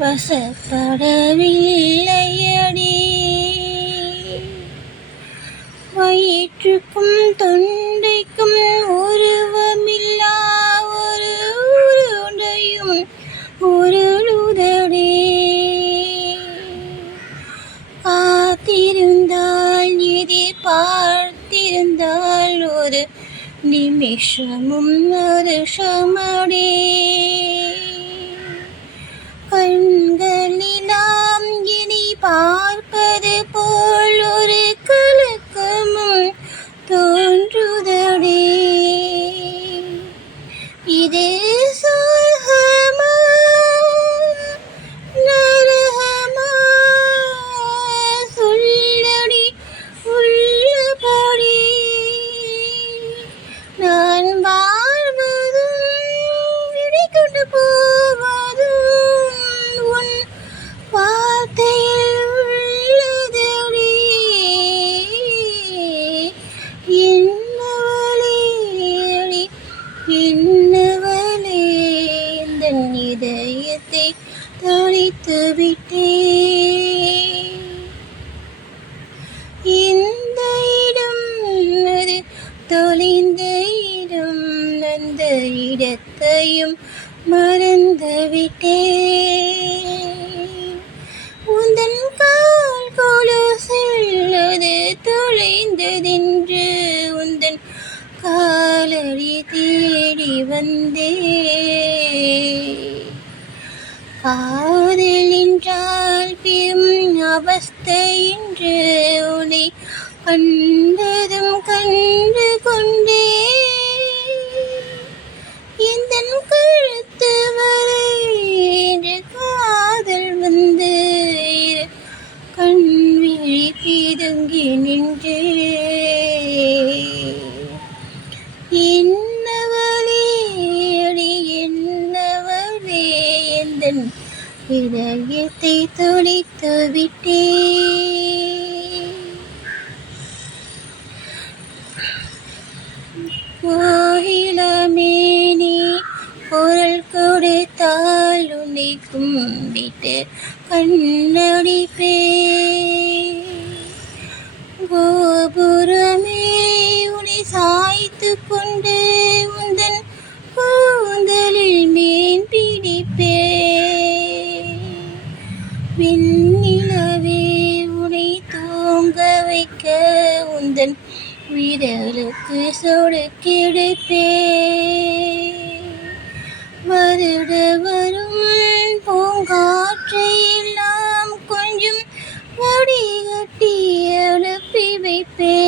வசப்படவில்லையடி. வயிற்றுக்கும் தொண்டைக்கும் உருவமில்லா ஒரு உருண்டையும் உருளுதடி. காத்திருந்தால் எதிர்பார்த்திருந்தால் ஒரு நிமிஷமும் வருஷமடி. கண்களிலாம் இனி பார்ப்பது போல் ஒரு கலக்கமும் தோன்றுதடி. இது சொர்க்கமா நரகமா சொல்லடி உள்ளபடி. நான் வாழ்வதும் விடைகொண்டு போவதும் உன் வார்த்தையில் உள்ளதடி. என்னவளே அடி என்னவளே எந்தன் இதயத்தை தனித்து விட்டே. இந்த இடம் அது தொலைந்த இடம், அந்த இடத்தையும் மறந்துவிட்டே. உந்தன் கால் கொலுசில் அது தொலைந்ததென்று உந்தன் காலடி தேடி வந்தே. காதல் என்றால் பெரும் அவஸ்தை என்று உன்னை கண்டதும் கண்டு கொண்டே. எந்தன் கழுத்து வரை என்று காதல் வந்து கண் விழி பிதுங்கி நின்றே. என்னவளே அடி என்னவளே எந்தன் இதயத்தை தொலைத்து விட்டே. கோயிலமேனி குரல் கொடுத்தால் உன்னை கும்பிட்டு கண்ணடிப்பே. கோபுரமே உன்னை சாய்த்து கொண்டு உந்தன் கூந்தலில் மீன் பிடிப்பே. விண்ணிலவே உன்னை தூங்க வைக்க உந்தன் விரலுக்கு சொடுக்கெடுப்பே. வருட வரும் பூங்காற்றை எல்லாம் கொஞ்சம் வடிகட்டி அனுப்பி வைப்பே.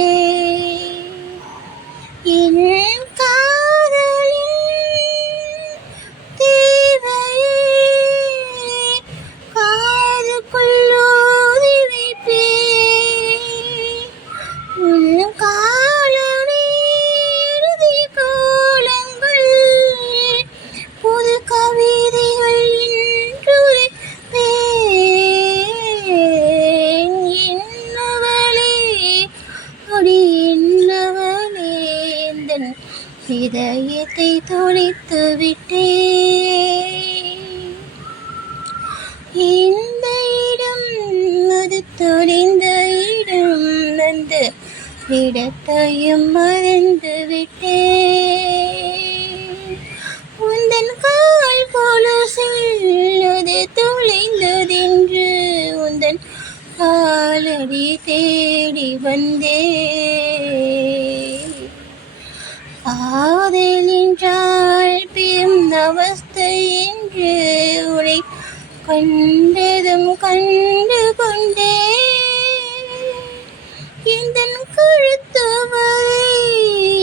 என் காதலின் தேவையை காதுக்குள் ஊதி வைப்பே. உன் காலடி எழுதிய கோலங்கள் புது கவிதைகள் என்றுரைப்பேன். என்னவளே அடி என்னவளே எந்தன் இதயத்தை தொலைத்து விட்டே. இந்த இடம் அது தொலைந்த இடம், அந்த இடத்தையும் மறந்து விட்டே. உந்தன் கால் கொலுசில் அது தொலைந்ததென்று உந்தன் காலடி தேடி வந்தே. காதல் என்றால் பெரும் அவஸ்தை என்று உன்னை கண்டதும் கண்டு கொண்டே. எந்தன் கழுத்து வரை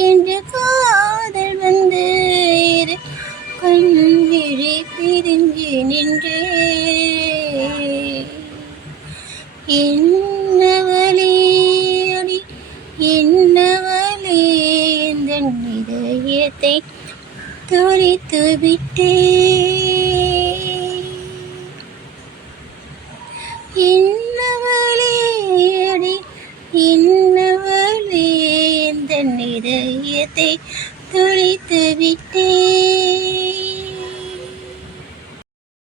என்று காதல் வந்து கண் விழி பிரிஞ்சு நின்றே. என்னவளே அடி என்னவளே எந்தன் இதயத்தை தொலைத்து விட்டே. என்னவளே அடி என்னவளே எந்தன் இதயத்தை தொலைத்து விட்டே.